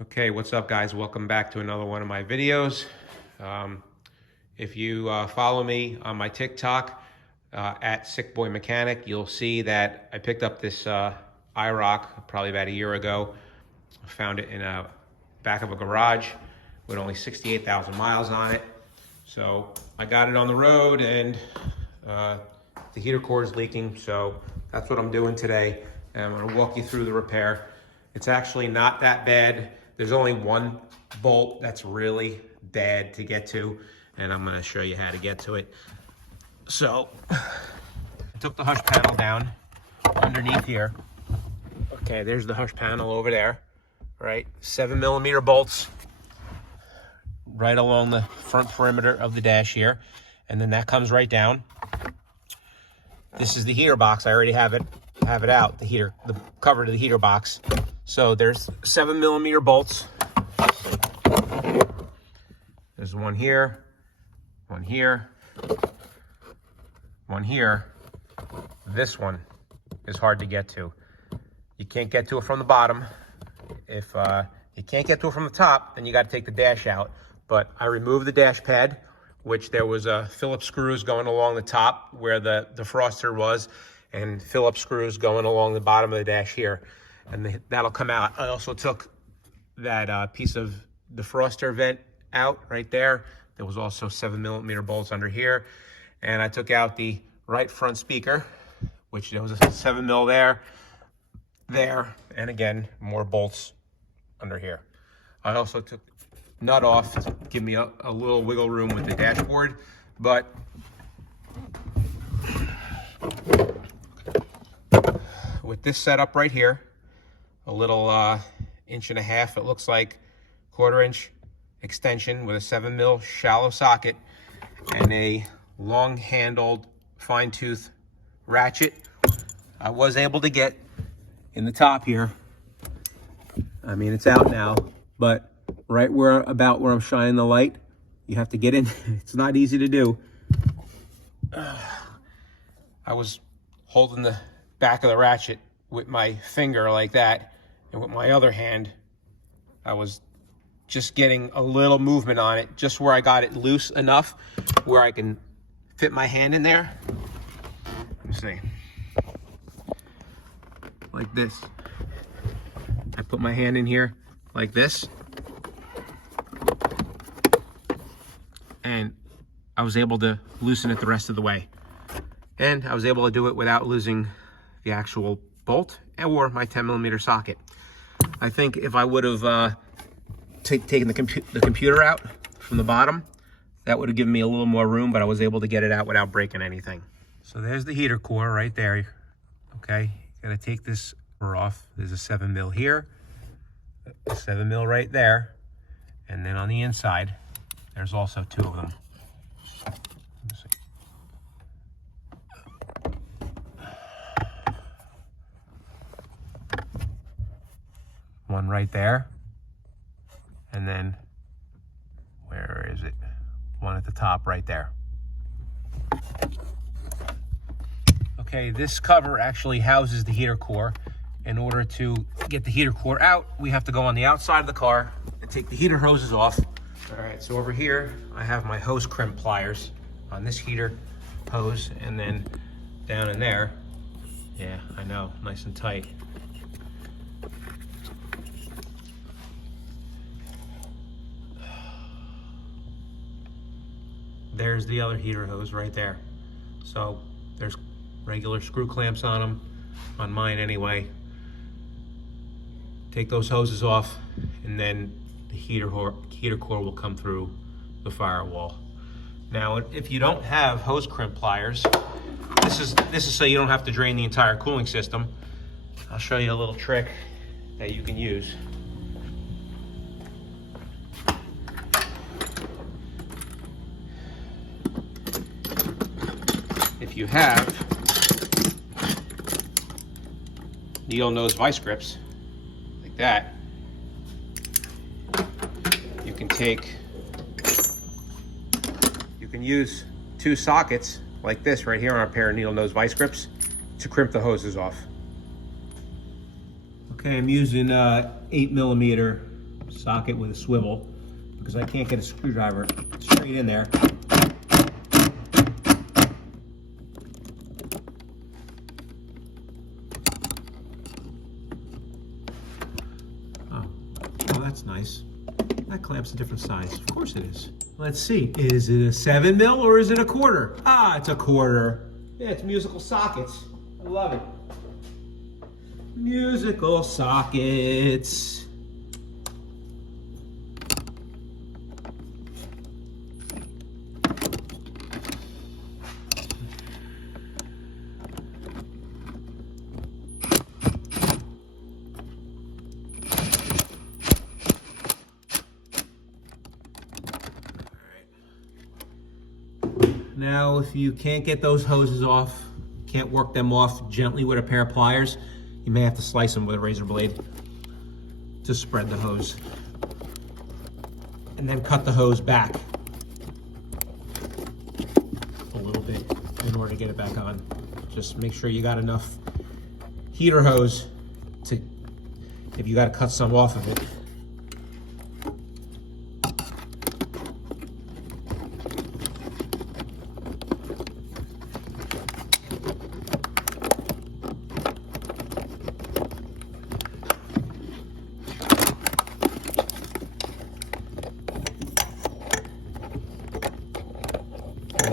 Okay, what's up guys? Welcome back to another one of my videos. If you follow me on my TikTok at Sickboy Mechanic, you'll see that I picked up this Iroc probably about a year ago. I found it in a back of a garage with only 68,000 miles on it. So I got it on the road and the heater core is leaking, so that's what I'm doing today. And I'm gonna walk you through the repair. It's actually not that bad. There's only one bolt that's really bad to get to, and I'm gonna show you how to get to it. So, I took the hush panel down underneath here. Okay, there's the hush panel over there, right? 7mm bolts right along the front perimeter of the dash here, and then that comes right down. This is the heater box. I already have it out, the cover to the heater box. So there's 7mm bolts. There's one here, one here, one here. This one is hard to get to. You can't get to it from the bottom. If you can't get to it from the top, then you got to take the dash out. But I removed the dash pad, which there was Phillips screws going along the top where the defroster was, and Phillips screws going along the bottom of the dash here. And that'll come out. I also took that piece of defroster vent out right there. There was also 7mm bolts under here. And I took out the right front speaker, which there was a 7mm there, and again, more bolts under here. I also took the nut off to give me a little wiggle room with the dashboard, but with this setup right here, a little 1.5 inch, it looks like, 1/4 inch extension with a 7mm shallow socket and a long handled fine tooth ratchet. I was able to get in the top here. I mean, it's out now, but right where I'm shining the light, you have to get in. It's not easy to do. I was holding the back of the ratchet with my finger like that, and with my other hand, I was just getting a little movement on it, just where I got it loose enough where I can fit my hand in there. Let me see. Like this. I put my hand in here like this, and I was able to loosen it the rest of the way. And I was able to do it without losing the actual bolt or my 10mm socket. I think if I would have taken the computer out from the bottom, that would have given me a little more room, but I was able to get it out without breaking anything. So there's the heater core right there. Okay, gotta take this off. There's a 7mm here, a 7mm right there, and then on the inside, there's also 2 of them. One right there, and then where is it? One at the top right there. Okay, this cover actually houses the heater core. In order to get the heater core out, we have to go on the outside of the car and take the heater hoses off. All right, so over here, I have my hose crimp pliers on this heater hose, and then down in there, yeah, I know, nice and tight. There's the other heater hose right there. So there's regular screw clamps on them, on mine anyway. Take those hoses off, and then the heater core will come through the firewall. Now, if you don't have hose crimp pliers, this is so you don't have to drain the entire cooling system. I'll show you a little trick that you can use. If you have needle nose vice grips like that, you can use 2 sockets like this right here on a pair of needle nose vice grips to crimp the hoses off. Okay, I'm using 8mm socket with a swivel because I can't get a screwdriver straight in there. Oh, that's nice. That clamp's a different size. Of course it is. Let's see. Is it a 7 mil or is it a quarter? Ah, it's a quarter. Yeah, it's musical sockets. I love it. Musical sockets. Now, if you can't get those hoses off, can't work them off gently with a pair of pliers, you may have to slice them with a razor blade to spread the hose. And then cut the hose back a little bit in order to get it back on. Just make sure you got enough heater hose to, if you got to cut some off of it.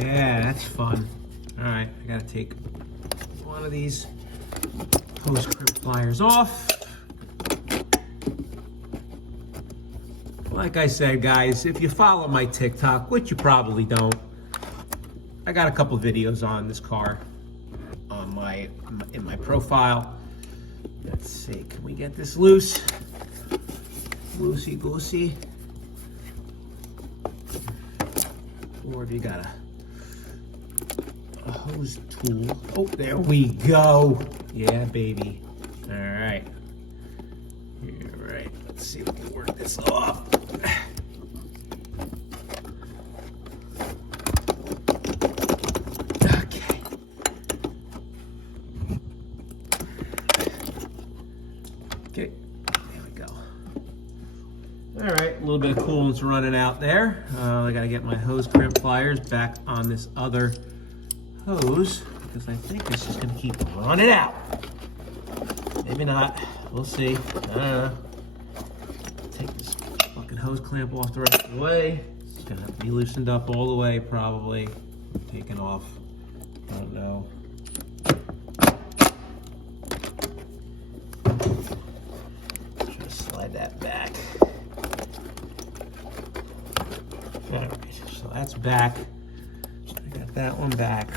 Yeah, that's fun. All right, I gotta take one of these hose crimp pliers off. Like I said, guys, if you follow my TikTok, which you probably don't, I got a couple videos on this car on in my profile. Let's see, can we get this loose? Loosey goosey. Or if you got a hose tool. Oh, there we go. Yeah, baby. All right. All right. Let's see if we can work this off. Okay. Okay. There we go. All right. A little bit of coolant's running out there. I got to get my hose crimp pliers back on this other hose because I think this is going to keep running out. Maybe not. We'll see. I don't know. Take this fucking hose clamp off the rest of the way. It's going to have to be loosened up all the way, probably. Taken off. I don't know. Try to slide that back. All right. So that's back. I got that one back.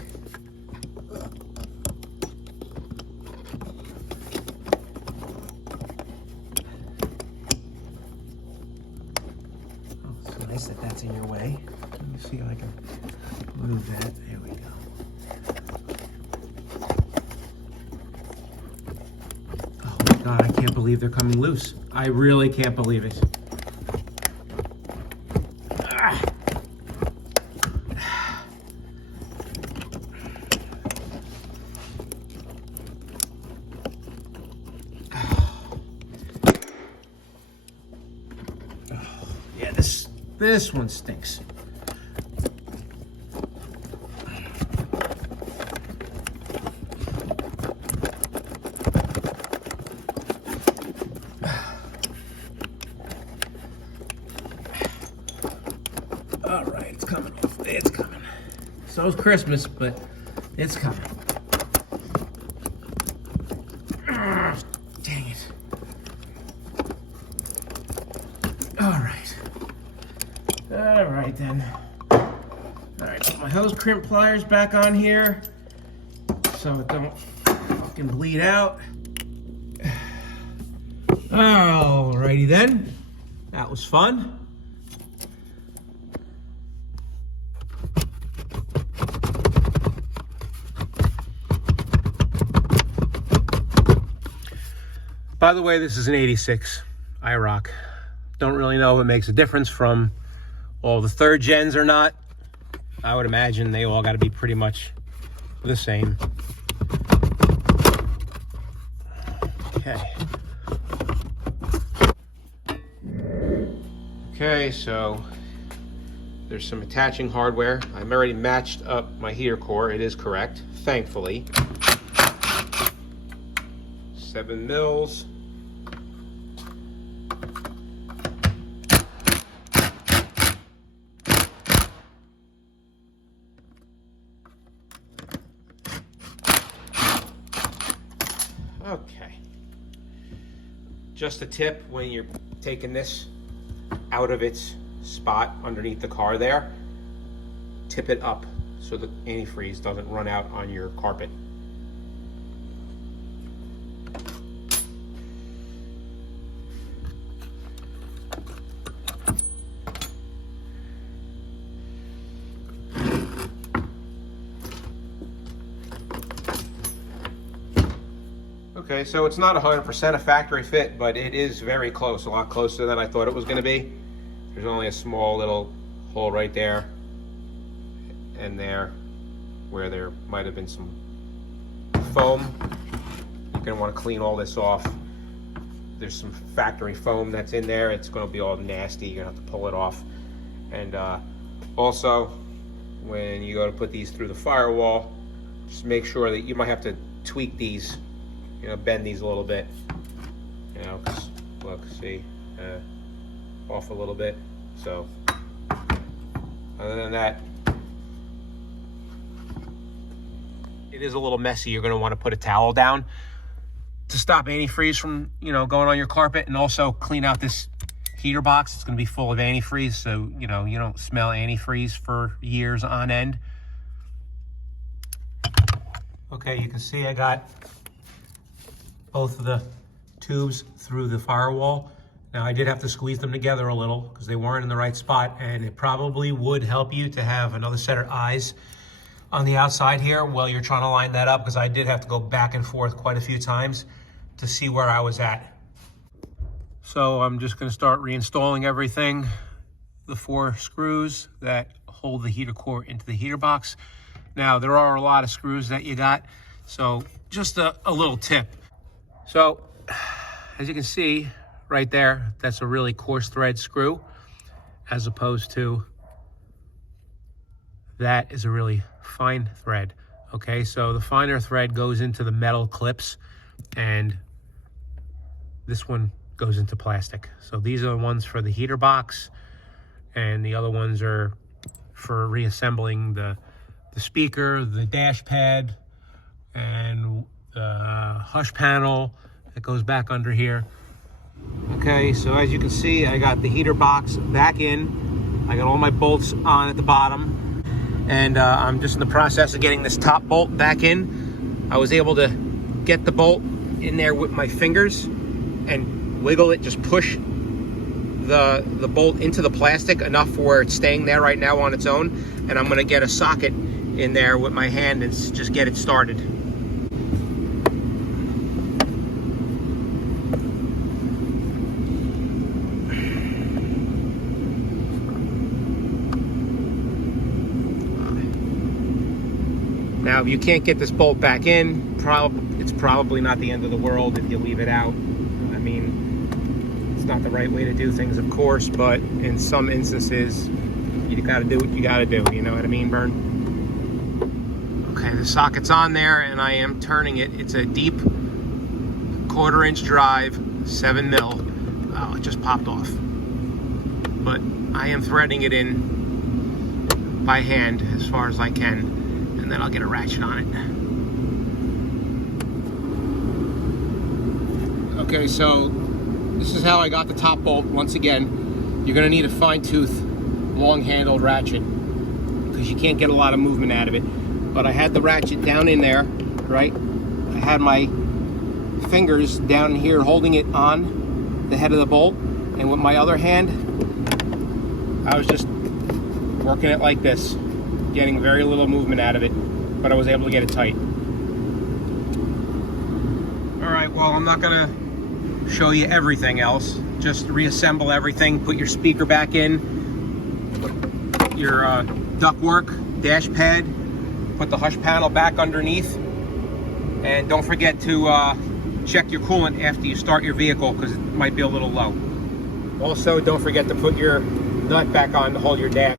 Nice that that's in your way. Let me see if I can move that. There we go. Oh my God, I can't believe they're coming loose. I really can't believe it. Ah. Yeah, this one stinks. All right, it's coming off. It's coming. So is Christmas, but it's coming. Dang it. All right. All right then. All right, put my hose crimp pliers back on here so it don't fucking bleed out. All righty then. That was fun. By the way, this is an 86 Iroc. Don't really know if it makes a difference from all the third gens or not. I would imagine they all got to be pretty much the same. Okay. Okay, so there's some attaching hardware. I'm already matched up my heater core. It is correct, thankfully. 7 mils. Okay. Just a tip when you're taking this out of its spot underneath the car there, tip it up so the antifreeze doesn't run out on your carpet. Okay, so it's not 100% a factory fit, but it is very close, a lot closer than I thought it was going to be. There's only a small little hole right there and there where there might have been some foam. You're going to want to clean all this off. There's some factory foam that's in there. It's going to be all nasty. You're going to have to pull it off. And also, when you go to put these through the firewall, just make sure that you might have to tweak these, you know, bend these a little bit, you know, 'cause look, see, off a little bit. So other than that, it is a little messy. You're going to want to put a towel down to stop antifreeze from, you know, going on your carpet, and also clean out this heater box. It's going to be full of antifreeze, so you know you don't smell antifreeze for years on end. Okay, you can see I got both of the tubes through the firewall. Now I did have to squeeze them together a little because they weren't in the right spot, and it probably would help you to have another set of eyes on the outside here while you're trying to line that up, because I did have to go back and forth quite a few times to see where I was at. So I'm just going to start reinstalling everything. The 4 screws that hold the heater core into the heater box. Now there are a lot of screws that you got, so just a little tip. So as you can see right there, that's a really coarse thread screw, as opposed to that is a really fine thread. Okay, so the finer thread goes into the metal clips, and this one goes into plastic. So these are the ones for the heater box, and the other ones are for reassembling the speaker, the dash pad, and the hush panel that goes back under here. Okay, so as you can see, I got the heater box back in. I got all my bolts on at the bottom, and I'm just in the process of getting this top bolt back in. I was able to get the bolt in there with my fingers and wiggle it, just push the bolt into the plastic enough for where it's staying there right now on its own, and I'm going to get a socket in there with my hand and just get it started. Now, if you can't get this bolt back in, it's probably not the end of the world if you leave it out. I mean, it's not the right way to do things, of course, but in some instances, you gotta do what you gotta do, you know what I mean, Bern? Okay, the socket's on there, and I am turning it. It's a deep 1/4 inch drive, 7 mil. Oh, it just popped off. But I am threading it in by hand as far as I can. And then I'll get a ratchet on it. Okay, so this is how I got the top bolt. Once again, you're gonna need a fine tooth, long-handled ratchet because you can't get a lot of movement out of it. But I had the ratchet down in there, right? I had my fingers down here holding it on the head of the bolt, and with my other hand, I was just working it like this, getting very little movement out of it, but I was able to get it tight. All right, well, I'm not gonna show you everything else. Just reassemble everything, put your speaker back in, your ductwork, dash pad, put the hush panel back underneath, and don't forget to check your coolant after you start your vehicle because it might be a little low. Also, don't forget to put your nut back on to hold your dash.